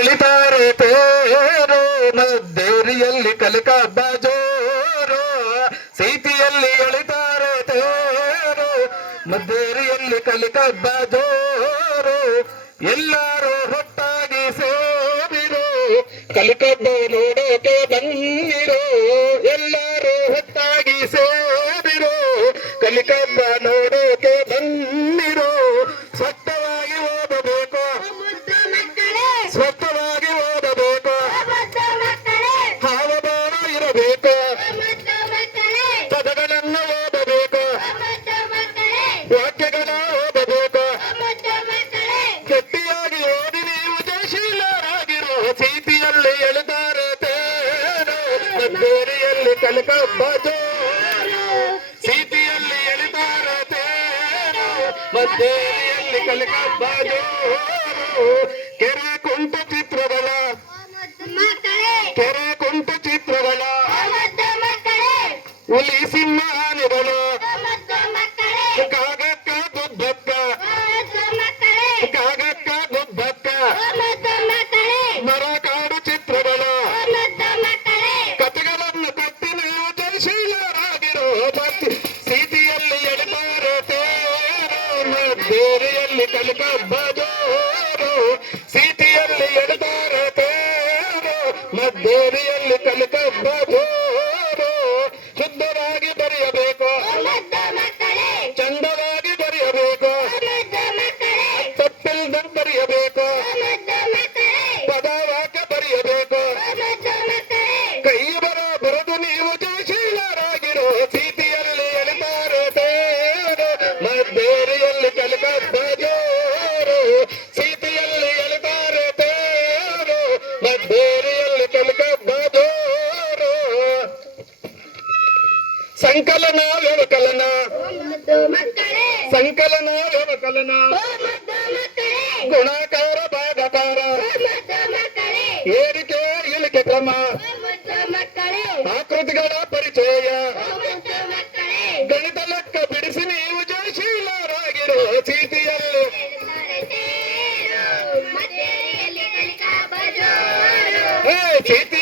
ಎಳಿತಾರೆ ತೇರು ಮದ್ದೇರಿಯಲ್ಲಿ ಕಲಿಕ ಬಾಜೋರು ಸೀತಿಯಲ್ಲಿ ಎಳಿತಾರೆ ತೇರು ಮದ್ದೇರಿಯಲ್ಲಿ ಕಲಿಕ ಬಾಜೋರು ಎಲ್ಲರೂ ಹೊಟ್ಟಾಗಿ ಸೇರಿರೋ ಕಲಿಕಬ್ಬ ನೋಡೋಕೆ ಬಂದಿರೋ ಎಲ್ಲರೂ ಹೊಟ್ಟಾಗಿ ಸೇರಿರೋ ಕಲಿಕಬ್ಬ ನೋಡೋಕೆ ಬಂದಿರೋ ಸ್ವಚ್ಛವಾಗಿ ಓದಬೇಕು ಸ್ವಚ್ಛವಾಗಿ ಓದಬೇಕು ಹಾವಭಾವ ಇರಬೇಕು ಪದಗಳನ್ನು ಓದಬೇಕು ವಾಕ್ಯಗಳ ಓದಬೇಕು ಗಟ್ಟಿಯಾಗಿ ಓದಿ ನೀವು ಜಯಶೀಲರಾಗಿರೋ ಸೀತಿಯಲ್ಲಿ ಎಳೆದಾರೆ ತೇರು ಮದ್ದೇರಿಯಲ್ಲಿ ಕಲಿಕಬ್ಬ ಜೋರು ಸೀತಿಯಲ್ಲಿ ಎಳೆದಾರೆ ತೇರು ಮದ್ದೇರಿಯಲ್ಲಿ ಕಲಿಕಬ್ಬ ಜೋರು ಕೆರೆ ಕುಂಟ ಚಿತ್ರಗಳ ಕೆರೆ ಕುಂಟ ಚಿತ್ರಗಳ ಹುಲಿ ಸಿಂಹಾನಿಗಳು ಕಾಗಕ್ಕ ಗುಬ್ಬಕ್ಕ ಕಾಗಕ್ಕ ಗುಬ್ಬಕ್ಕ ಮರಕಾಡು ಚಿತ್ರಗಳ ಕಥೆಗಳನ್ನು ಕಟ್ಟಿ ನೀವು ಜಯಶೀಲರಾಗಿರೋ ಸೀತಿಯಲ್ಲಿ ಎಳೆದಾರೆ ತೇರು ಮದ್ದೇರಿಯಲ್ಲಿ ಕಲಿಕಬ್ಬ ಜೋರು ಸೀತಿಯಲ್ಲಿ ಎಳೆದಾರೆ ತೇರು ಮದ್ದೇರಿಯಲ್ಲಿ ಕಲಿಕಬ್ಬ ಜೋರು ಶುದ್ಧವಾಗಿ ಬರೆಯಬೇಕು ಚಂದವಾಗಿ ಬರೆಯಬೇಕು ತಪ್ಪಿಲ್ದಂಗೆ ಬರೆಯಬೇಕು ಪದವಾಕ್ಯ ಬರೆಯಬೇಕು ಕೈ ಬರೆದು ನೀವು ಜಯಶೀಲರಾಗಿರೋ ಸೀತಿಯಲ್ಲಿ ಎಳೆದಾರೆ ತೇರು ಮದ್ದೇರಿಯಲ್ಲಿ ಕಲಿಕಬ್ಬ ಜೋರು ಸೀತಿಯಲ್ಲಿ ಎಳೆದಾರೆ ತೇರು ಮದ್ದೇರಿಯಲ್ಲಿ ಕಲಿಕಬ್ಬ ಜೋರು ಸಂಕಲನ ವ್ಯವಕಲನ ಸಂಕಲನ ವ್ಯವಕಲನ ಗುಣಾಕಾರ ಭಾಗಕಾರ ಏರಿಕೆ ಇಳಿಕೆ ಕ್ರಮ ಆಕೃತಿಗಳ ಪರಿಚಯ ಗಣಿತ ಲೆಕ್ಕ ಬಿಡಿಸಿ ನೀವು ಜಯಶೀಲರಾಗಿರೋ ಸೀತಿಯಲ್ಲಿ ಸೀತಿ